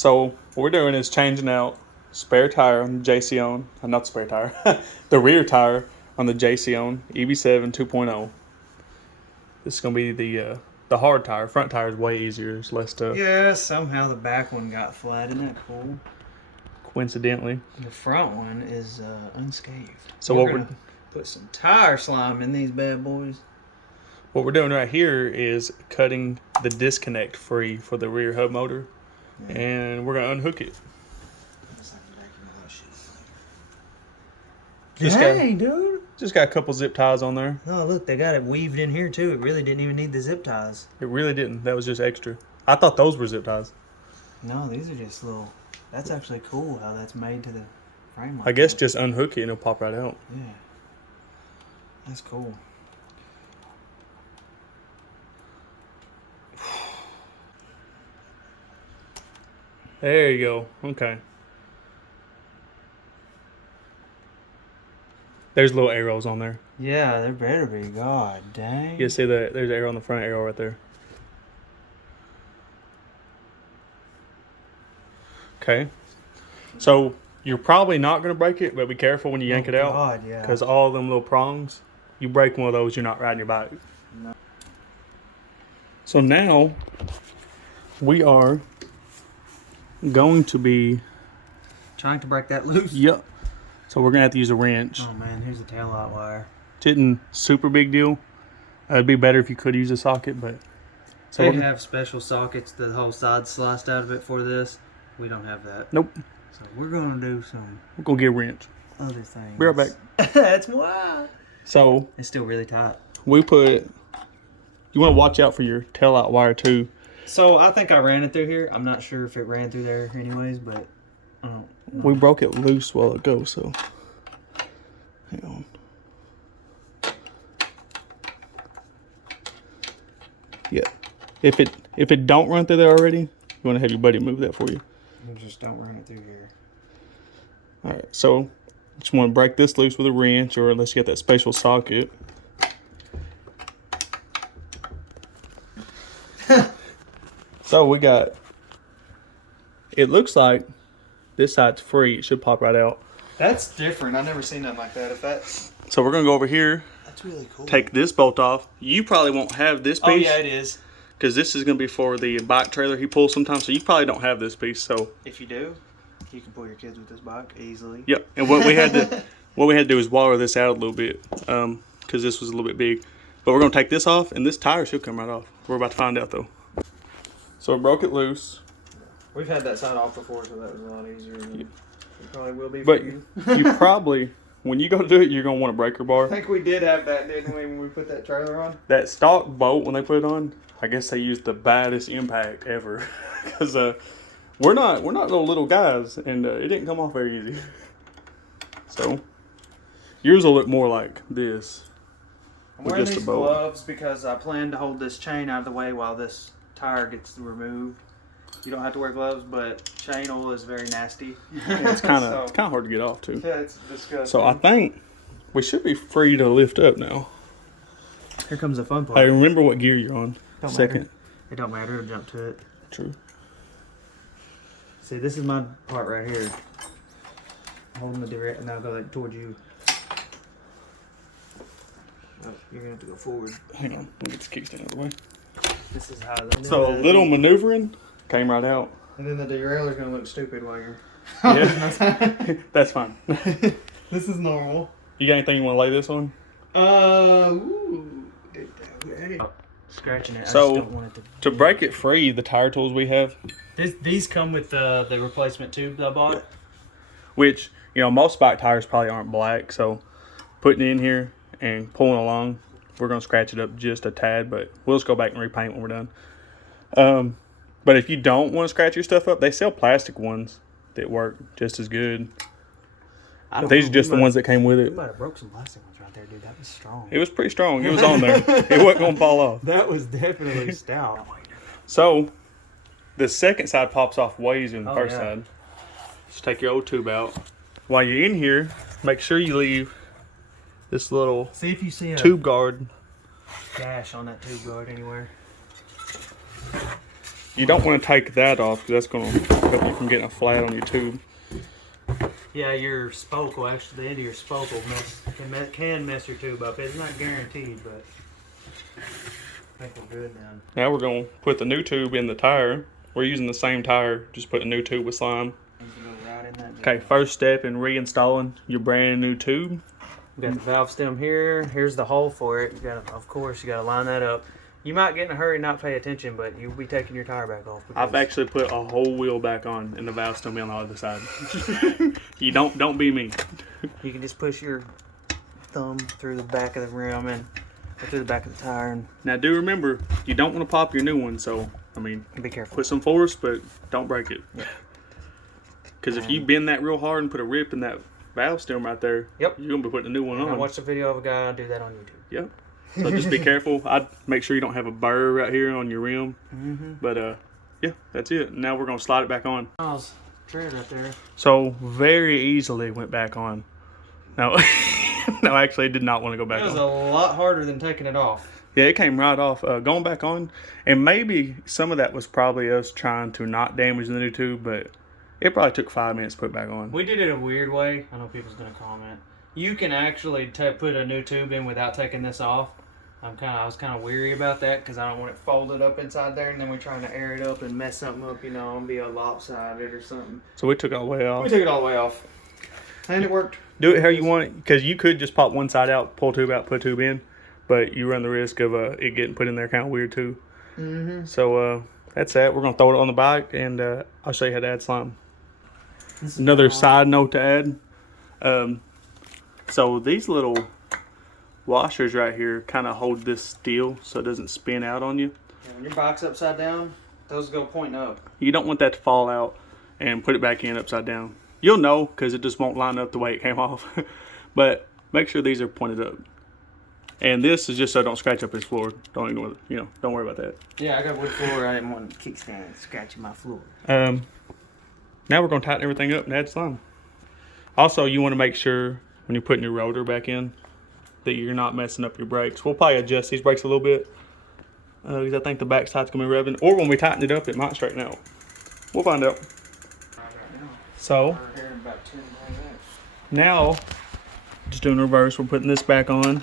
So what we're doing is changing out spare tire on the Jasion, not the spare tire, the rear tire on the Jasion EB7 2.0. This is gonna be the hard tire. Front tire is way easier. It's less tough. Yeah, somehow the back one got flat. Isn't that cool? Coincidentally. The front one is unscathed. So we're gonna put some tire slime in these bad boys. What we're doing right here is cutting the disconnect free for the rear hub motor. Yeah. And we're gonna unhook it. Dang, dude. Just got a couple zip ties on there. Oh, look, they got it weaved in here too. It really didn't even need the zip ties. It really didn't. That was just extra. I thought those were zip ties. No, these are just little. That's actually cool how that's made to the frame. Like I guess just unhook it and it'll pop right out. Yeah. That's cool. There you go. Okay. There's little arrows on there. Yeah, there better be. God dang. You see that? There's an arrow on the front, arrow right there. Okay. So you're probably not going to break it, but be careful when you yank it out. God, yeah. Because all of them little prongs, you break one of those, you're not riding your bike. No. So now we are going to be trying to break that loose. Yep. So we're gonna have to use a wrench. Oh man, here's the tail light wire. Didn't super big deal. It'd be better if you could use a socket, but so they have special sockets. The whole side sliced out of it for this. We don't have that. Nope. So we're gonna do some. We're gonna get a wrench. Other things. Be right back. That's why. So it's still really tight. We put. You want to watch out for your tail light wire too. So I think I ran it through here. I'm not sure if it ran through there anyways, but we broke it loose while ago, so hang on. Yeah. If it don't run through there already, you want to have your buddy move that for you. Just don't run it through here. Alright, so just want to break this loose with a wrench, or unless you get that special socket. So we got, it looks like this side's free. It should pop right out. That's different. I've never seen nothing like that. If that's So we're going to go over here. That's really cool. Take this bolt off. You probably won't have this piece. Oh, yeah, it is. Because this is going to be for the bike trailer he pulls sometimes. So you probably don't have this piece. So if you do, you can pull your kids with this bike easily. Yep. And what we had to do is wire this out a little bit. Because this was a little bit big. But we're going to take this off, and this tire should come right off. We're about to find out though. So we broke it loose. We've had that side off before, so that was a lot easier than it probably will be but for you. You probably, when you go to do it, you're going to want a breaker bar. I think we did have that, didn't we, when we put that trailer on? That stock bolt, when they put it on, I guess they used the baddest impact ever. Because we're not no little guys, and it didn't come off very easy. So yours will look more like this. I'm wearing these gloves because I plan to hold this chain out of the way while this tire gets removed. You don't have to wear gloves, but chain oil is very nasty. Yeah, it's kind of hard to get off too. Yeah, it's disgusting. So I think we should be free to lift up now. Here comes the fun part. Hey, remember what gear you're on. Don't Second. Matter. It don't matter. It'll jump to it. True. See, this is my part right here. Holding the direct, and I'll go like towards you. Oh, you're gonna have to go forward. Hang on, let me get the kickstand out of the way. This is how. So a little maneuvering came right out. And then the derailleur's gonna look stupid while you're. Yeah, that's fine. This is normal. You got anything you want to lay this on? Scratching it. So I just don't want it to break it free, the tire tools we have. These come with the replacement tube that I bought. Which, you know, most bike tires probably aren't black, so putting it in here and pulling along, we're going to scratch it up just a tad, but we'll just go back and repaint when we're done. But if you don't want to scratch your stuff up, they sell plastic ones that work just as good. But these are just the ones that came with it. You might have broke some plastic ones right there, dude. That was strong. It was pretty strong. It was on there. It wasn't going to fall off. That was definitely stout. So the second side pops off way easier than the first side. Just take your old tube out. While you're in here, make sure you leave this little see if you see a tube guard gash on that tube guard anywhere. You don't want to take that off because that's going to help you from getting a flat on your tube. Yeah, your spoke will actually, the end of your spoke will can mess your tube up. It's not guaranteed, but I think we're good then. Now we're going to put the new tube in the tire. We're using the same tire, just put a new tube with slime. Okay, first step in reinstalling your brand new tube. We got the valve stem here. Here's the hole for it. You gotta, of course, you gotta line that up. You might get in a hurry and not pay attention, but you'll be taking your tire back off. I've actually put a whole wheel back on and the valve still be on the other side. You don't be me. You can just push your thumb through the back of the rim and through the back of the tire. And now do remember, you don't want to pop your new one, so I mean, be careful. Put some force, but don't break it. Yeah. Because if you bend that real hard and put a rip in that valve stem right there, yep, you're gonna be putting a new one on. I watched a video of a guy do that on YouTube. Yep. So just be careful. I'd make sure you don't have a burr right here on your rim. But yeah, that's it. Now we're gonna slide it back on. Tread right there. So very easily went back on. No, no, actually, I did not want to go back on. It was a lot harder than taking it off. Yeah, it came right off. Going back on, and maybe some of that was probably us trying to not damage the new tube, but it probably took 5 minutes to put it back on. We did it a weird way. I know people's gonna comment. You can actually put a new tube in without taking this off. I was kind of weary about that because I don't want it folded up inside there, and then we're trying to air it up and mess something up, you know, and be a lopsided or something. So we took it all the way off. We took it all the way off, and it worked. Do it how you want it, because you could just pop one side out, pull tube out, put tube in, but you run the risk of it getting put in there kind of weird too. So that's that. We're gonna throw it on the bike, and I'll show you how to add slime. Another side note to add. So these little washers right here kind of hold this steel so it doesn't spin out on you. Yeah, when your bike's upside down, those go pointing up. You don't want that to fall out and put it back in upside down. You'll know because it just won't line up the way it came off. But make sure these are pointed up. And this is just so I don't scratch up his floor. Don't ignore it. You know, don't worry about that. Yeah, I got wood floor. I didn't want kickstand scratching my floor. Now we're going to tighten everything up and add slime. Also, you want to make sure when you're putting your rotor back in that you're not messing up your brakes. We'll probably adjust these brakes a little bit because I think the back side's going to be revving. Or when we tighten it up, it might straighten out. We'll find out. So, now, just doing reverse, we're putting this back on.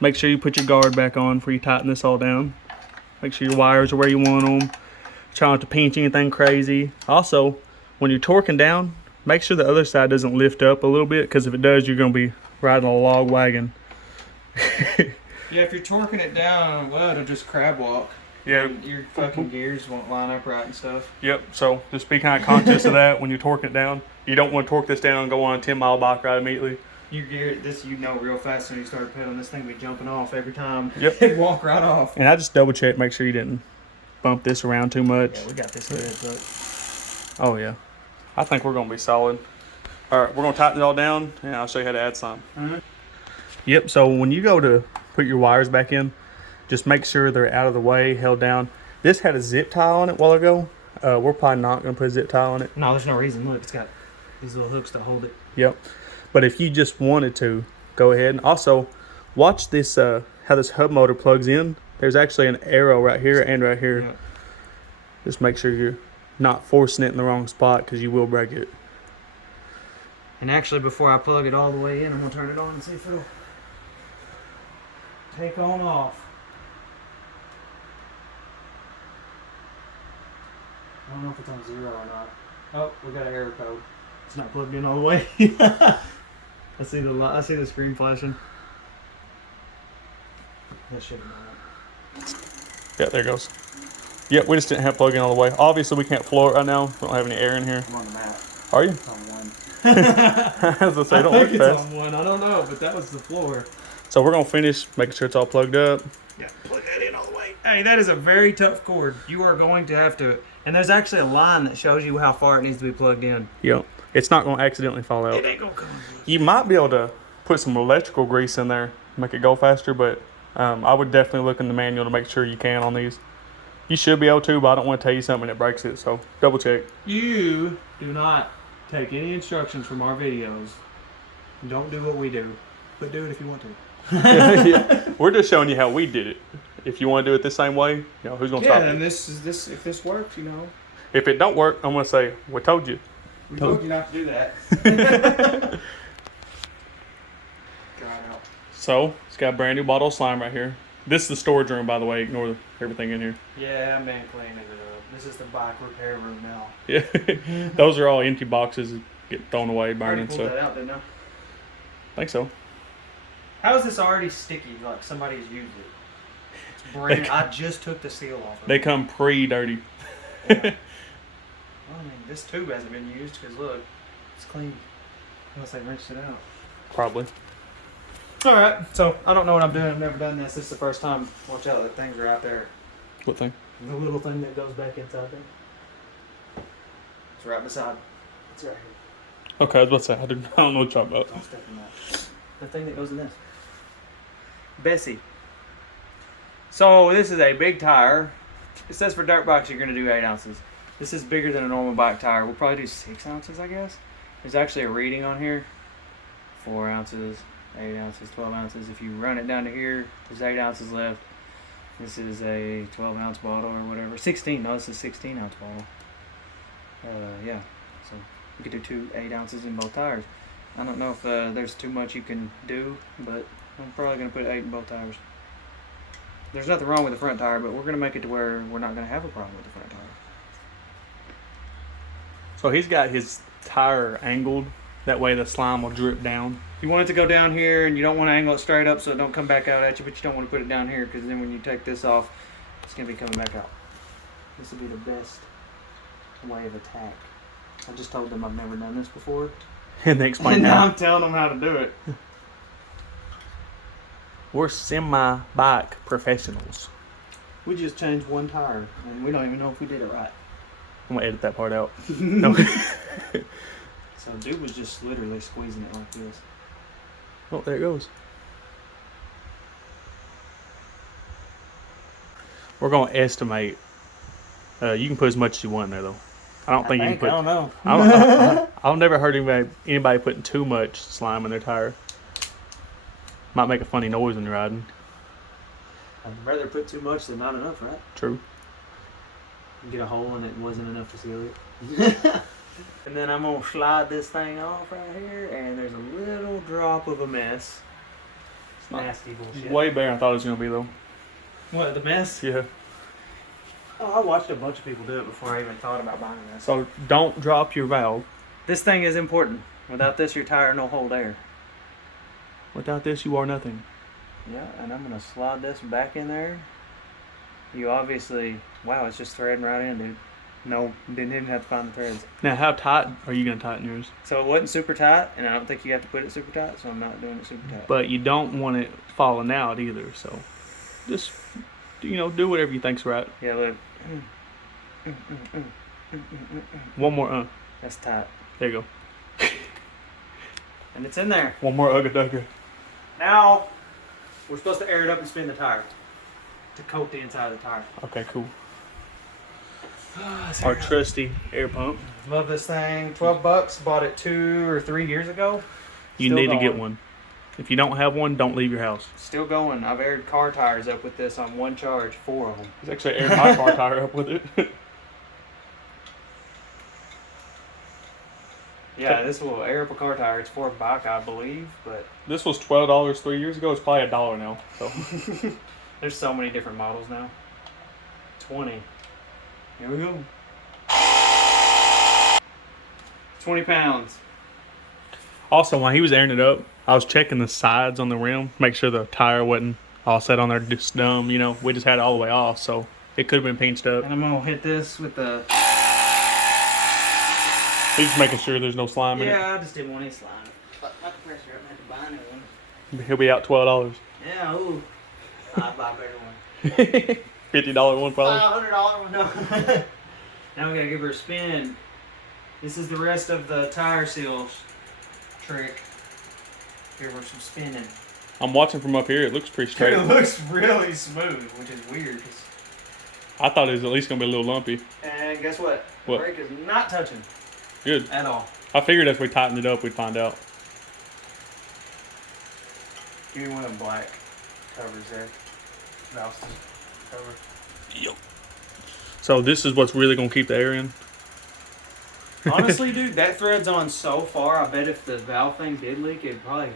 Make sure you put your guard back on before you tighten this all down. Make sure your wires are where you want them. Try not to pinch anything crazy. Also, when you're torquing down, make sure the other side doesn't lift up a little bit, because if it does, you're going to be riding a log wagon. Yeah, if you're torquing it down, well, it'll just crab walk. Yeah. Your fucking gears won't line up right and stuff. Yep, so just be kind of conscious of that when you're torquing it down. You don't want to torque this down and go on a 10-mile bike ride immediately. Your gear, you know real fast when you start pedaling, this thing be jumping off every time. Yep. It'd walk right off. And I just double check, make sure you didn't bump this around too much. Yeah, we got this good, Oh yeah. I think we're going to be solid. All right, we're going to tighten it all down, and I'll show you how to add some. Yep, so when you go to put your wires back in, just make sure they're out of the way, held down. This had a zip tie on it a while ago. We're probably not going to put a zip tie on it. No, there's no reason. Look, it's got these little hooks to hold it. Yep. But if you just wanted to, go ahead. And also, watch this, how this hub motor plugs in. There's actually an arrow right here and right here. Yep. Just make sure you're not forcing it in the wrong spot, because you will break it. And actually, before I plug it all the way in, I'm going to turn it on and see if it'll take on off. I don't know if it's on 0 or not. Oh, we got an error code. It's not plugged in all the way. I see the screen flashing. That should have Yeah, there it goes. Yep, we just didn't have plug in all the way. Obviously, we can't floor it right now. We don't have any air in here. I'm on the map. Are you? It's on 1. As I say, don't look fast. It's on 1. I don't know, but that was the floor. So we're going to finish making sure it's all plugged up. Yeah, plug that in all the way. Hey, that is a very tough cord. You are going to have to... And there's actually a line that shows you how far it needs to be plugged in. Yep. It's not going to accidentally fall out. It ain't going to come. You might be able to put some electrical grease in there, make it go faster, but I would definitely look in the manual to make sure you can on these. You should be able to, but I don't want to tell you something that breaks it, so double check. You do not take any instructions from our videos. Don't do what we do, but do it if you want to. Yeah. We're just showing you how we did it. if you want to do it the same way, who's gonna Yeah, stop and you? this if this works, If it don't work, I'm gonna say, "We told you." we told you not to do that. Out. So it's got a brand new bottle of slime right here. This is the storage room, by the way. Ignore everything in here. Yeah, I've been cleaning it up. This is the bike repair room now. Yeah, those are all empty boxes that get thrown away, burning. Pulled that out, didn't I? Think so. How is this already sticky? Like somebody's used it. It's brand. I just took the seal off. They come pre-dirty. Yeah. Well, I mean, this tube hasn't been used because look, it's clean. Unless they rinsed it out. Probably. All right, so I don't know what I'm doing. I've never done this. This is the first time. Watch out, that things are out there. What thing? The little thing that goes back inside there. It's right beside. It's right here. Okay, I was about to say, I don't know what you're talking about. Don't step in that. The thing that goes in this. Bessie. So this is a big tire. It says for dirt bikes you're going to do 8 ounces. This is bigger than a normal bike tire. We'll probably do 6 ounces, I guess. There's actually a reading on here. 4 ounces, 8 ounces, 12 ounces. If you run it down to here, there's 8 ounces left. This is a 12-ounce bottle or whatever. 16. No, this is a 16-ounce bottle. Yeah. So you could do 2 8 ounces in both tires. I don't know if there's too much you can do, but I'm probably going to put 8 in both tires. There's nothing wrong with the front tire, but we're going to make it to where we're not going to have a problem with the front tire. So he's got his tire angled. That way the slime will drip down. You want it to go down here, and you don't want to angle it straight up so it don't come back out at you, but you don't want to put it down here because then when you take this off, it's going to be coming back out. This will be the best way of attack. I just told them I've never done this before. And they explain And now how. I'm telling them how to do it. We're semi-bike professionals. We just changed one tire, and we don't even know if we did it right. I'm going to edit that part out. No. So dude was just literally squeezing it like this. Oh, there it goes. We're going to estimate. You can put as much as you want in there, though. I don't think you can put. I don't know. I've never heard anybody putting too much slime in their tire. Might make a funny noise when you're riding. I'd rather put too much than not enough, right? True. You get a hole and it wasn't enough to seal it. And then I'm going to slide this thing off right here, and there's a little drop of a mess. It's nasty bullshit. Way better than I thought it was going to be, though. What, the mess? Yeah. Oh, I watched a bunch of people do it before I even thought about buying this. So don't drop your valve. This thing is important. Without this, your tire no hold air. Without this, you are nothing. Yeah, and I'm going to slide this back in there. You obviously... Wow, it's just threading right in, dude. No, didn't even have to find the threads. Now, how tight are you going to tighten yours? So it wasn't super tight, and I don't think you have to put it super tight, so I'm not doing it super tight. But you don't want it falling out either, so just, do whatever you think's right. Yeah, look. One more, That's tight. there you go. And it's in there. One more ugga-dugga. Now, we're supposed to air it up and spin the tire to coat the inside of the tire. Okay, cool. Our trusty air pump. Love this thing. $12. Bought it 2 or 3 years ago. You need to get one. If you don't have one, don't leave your house. Still going. I've aired car tires up with this on one charge, 4 of them. It's actually aired my car tire up with it. Yeah, this will air up a car tire. It's for a bike, I believe, but This was $12 3 years ago. It's probably $1 now. So there's so many different models now. 20. Here we go. 20 pounds. also, while he was airing it up, I was checking the sides on the rim, make sure the tire wasn't all set on there just dumb. We just had it all the way off, so it could have been pinched up. And I'm gonna hit this with the... He's just making sure there's no slime in it. Yeah, I just didn't want any slime. But my compressor up and had to buy a new one. He'll be out $12. Yeah, ooh. I'd buy a better one. $50 one probably. $500 one, no. Now we gotta give her a spin. This is the rest of the tire seals trick. Give her some spinning. I'm watching from up here. It looks pretty straight. It looks really smooth, which is weird. I thought it was at least going to be a little lumpy. And guess what? The What? brake is not touching Good. at all. I figured if we tightened it up, we'd find out. Give me one of the black covers there. Valve cover. Yep. So this is what's really gonna keep the air in. Honestly, dude, that thread's on so far. I bet if the valve thing did leak, it'd probably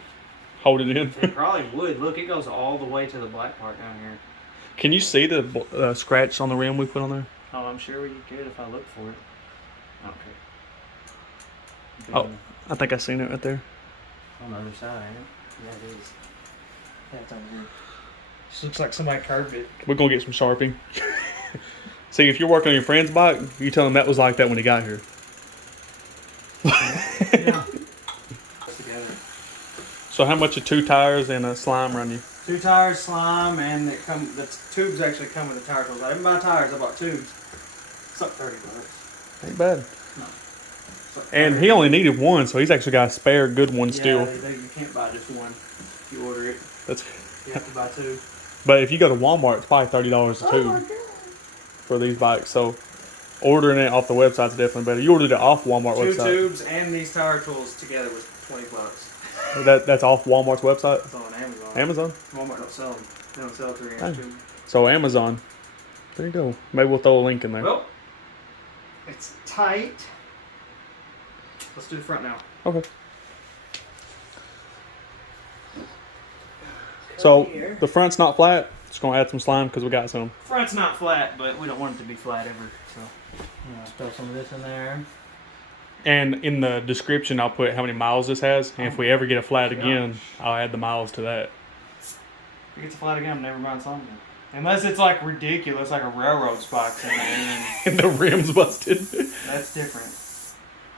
Hold it in. it probably would. Look, it goes all the way to the black part down here. Can you see the scratch on the rim we put on there? Oh, I'm sure you could if I look for it. Okay. Oh, I think I seen it right there. On the other side, ain't it? Yeah, it is. Yeah, it's over here. Just looks like somebody curved it. We're gonna get some Sharpie. See, if you're working on your friend's bike, you tell him that was like that when he got here. Yeah. Together. So how much of 2 tires and a slime run you? 2 tires, slime, and the tubes actually come with the tire tools. I didn't buy tires, I bought tubes. It's like $30. Ain't bad. No. Like And he only needed one, so he's actually got a spare good one still. Yeah, you can't buy just one if you order it. You have to buy 2. But if you go to Walmart, it's probably $30 a tube for these bikes. So ordering it off the website's definitely better. You ordered it off Walmart 2 website. tubes and these tire tools together was $20. That's off Walmart's website? It's on Amazon. Amazon? Walmart don't sell them. They don't sell 3-inch tubes. So Amazon. There you go. Maybe we'll throw a link in there. Well, it's tight. Let's do the front now. Okay. So the front's not flat. Just gonna add some slime because we got some. Front's not flat, but we don't want it to be flat ever. So, throw some of this in there. And in the description, I'll put how many miles this has. And if we ever get a flat again, I'll add the miles to that. If it gets a flat again, I'm never buying something. Unless it's like ridiculous, like a railroad spikes in there. And the rim's busted. That's different.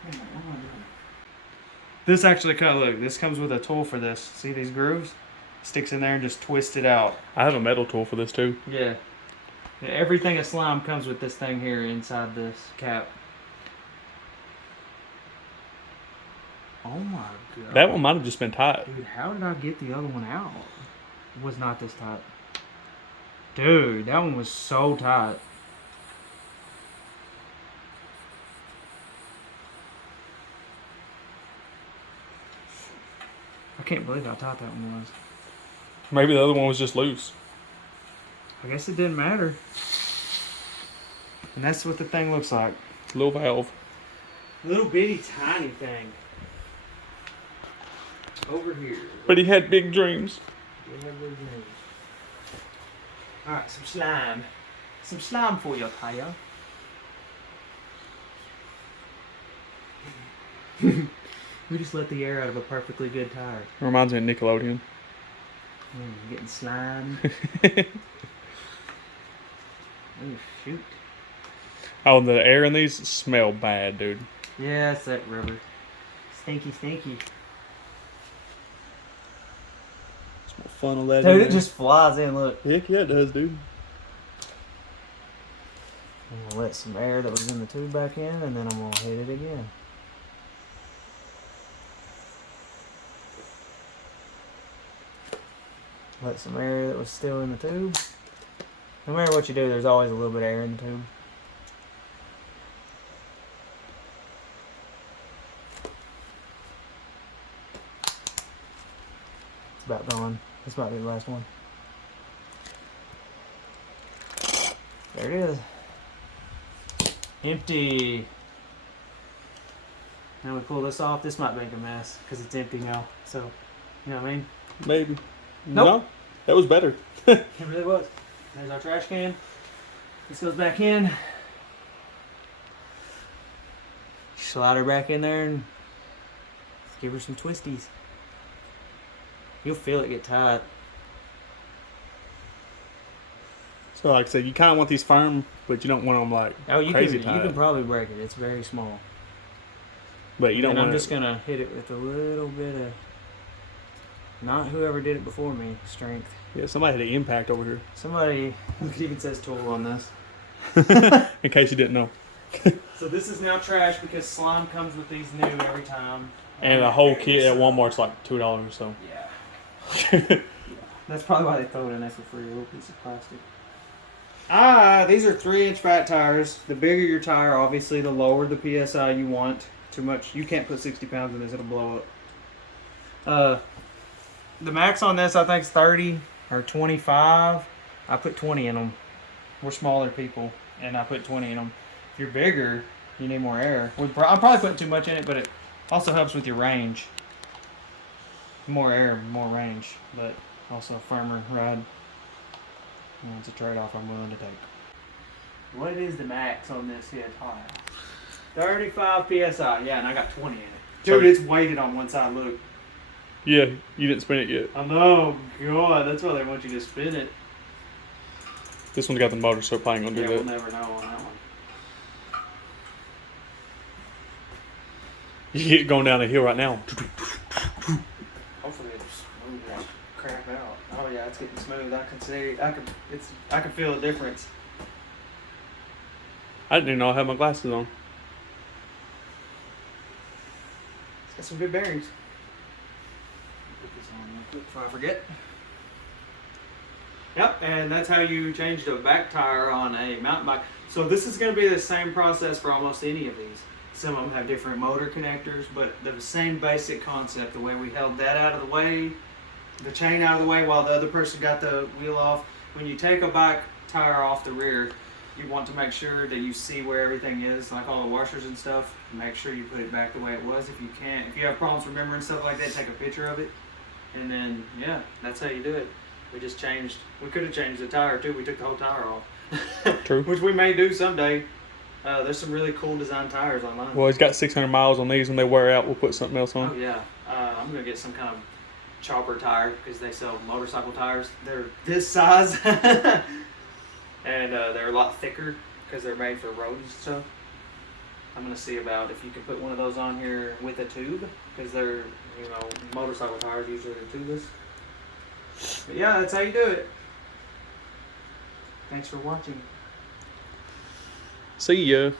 What am I doing? This actually look, this comes with a tool for this. See these grooves? Sticks in there and just twist it out. I have a metal tool for this too. Yeah. Everything of slime comes with this thing here inside this cap. Oh my god. That one might have just been tight. Dude, how did I get the other one out? It was not this tight. Dude, that one was so tight. I can't believe how tight that one was. Maybe the other one was just loose. I guess it didn't matter. And that's what the thing looks like. Little valve. Little bitty tiny thing. Over here. But he had big dreams. Alright, some slime. Some slime for your tire. We just let the air out of a perfectly good tire. Reminds me of Nickelodeon. Getting slime. Oh, shoot. Oh, the air in these smell bad, dude. Yeah, it's that rubber. Stinky, stinky. It's more fun on that. Dude, it just flies in, look. Heck yeah, it does, dude. I'm going to let some air that was in the tube back in, and then I'm going to hit it again. Let some air that was still in the tube. No matter what you do, there's always a little bit of air in the tube. It's about gone. This might be the last one. There it is. Empty. Now we pull this off. This might make a mess because it's empty now. So, you know what I mean? Maybe. Nope. No, that was better. It really was. There's our trash can. This goes back in. Slide her back in there and give her some twisties. You'll feel it get tight. So, like I said, you kind of want these firm, but you don't want them like crazy tight. You can probably break it. It's very small. But you don't and want. I'm just gonna hit it with a little bit of, not whoever did it before me, strength. Yeah, somebody had an impact over here. Somebody. It even says tool on this. In case you didn't know. So this is now trash because slime comes with these new every time. And a whole kit at Walmart's like $2. So. Yeah. That's probably why they throw it in there for free. A little piece of plastic. These are 3-inch fat tires. The bigger your tire, obviously, the lower the PSI you want. Too much. You can't put 60 pounds in this. It'll blow up. The max on this, I think, is 30 or 25. I put 20 in them. we're smaller people, and I put 20 in them. If you're bigger, you need more air. I'm probably putting too much in it, but it also helps with your range. More air, more range, but also a firmer ride. And it's a trade-off I'm willing to take. What is the max on this here tire? 35 psi. Yeah, and I got 20 in it. Dude, it's weighted on one side. Look. Yeah, you didn't spin it yet. I know. God, that's why they want you to spin it. This one's got the motor, so probably gonna do Yeah, that. we'll never know on that one. You get it going down the hill right now. Hopefully it's smooth as crap out. Oh yeah, it's getting smooth. I can see. I can feel the difference. I didn't even know I had my glasses on. It's got some good bearings. Put this on real quick before I forget. Yep, and that's how you change the back tire on a mountain bike. So this is going to be the same process for almost any of these. Some of them have different motor connectors, but the same basic concept. The way we held that out of the way, the chain out of the way while the other person got the wheel off. When you take a bike tire off the rear, you want to make sure that you see where everything is, like all the washers and stuff. Make sure you put it back the way it was. If you can't, if you have problems remembering stuff like that, take a picture of it. And then, yeah, that's how you do it. We just changed, we could have changed the tire too. We took the whole tire off. True. Which we may do someday. There's some really cool design tires online. Well, he's got 600 miles on these. When they wear out, we'll put something else on. Oh, yeah. I'm going to get some kind of chopper tire because they sell motorcycle tires. They're this size. And they're a lot thicker because they're made for roads and stuff. I'm going to see about if you can put one of those on here with a tube because they're, you know, motorcycle tires usually are tubeless. But yeah, that's how you do it. Thanks for watching. See ya.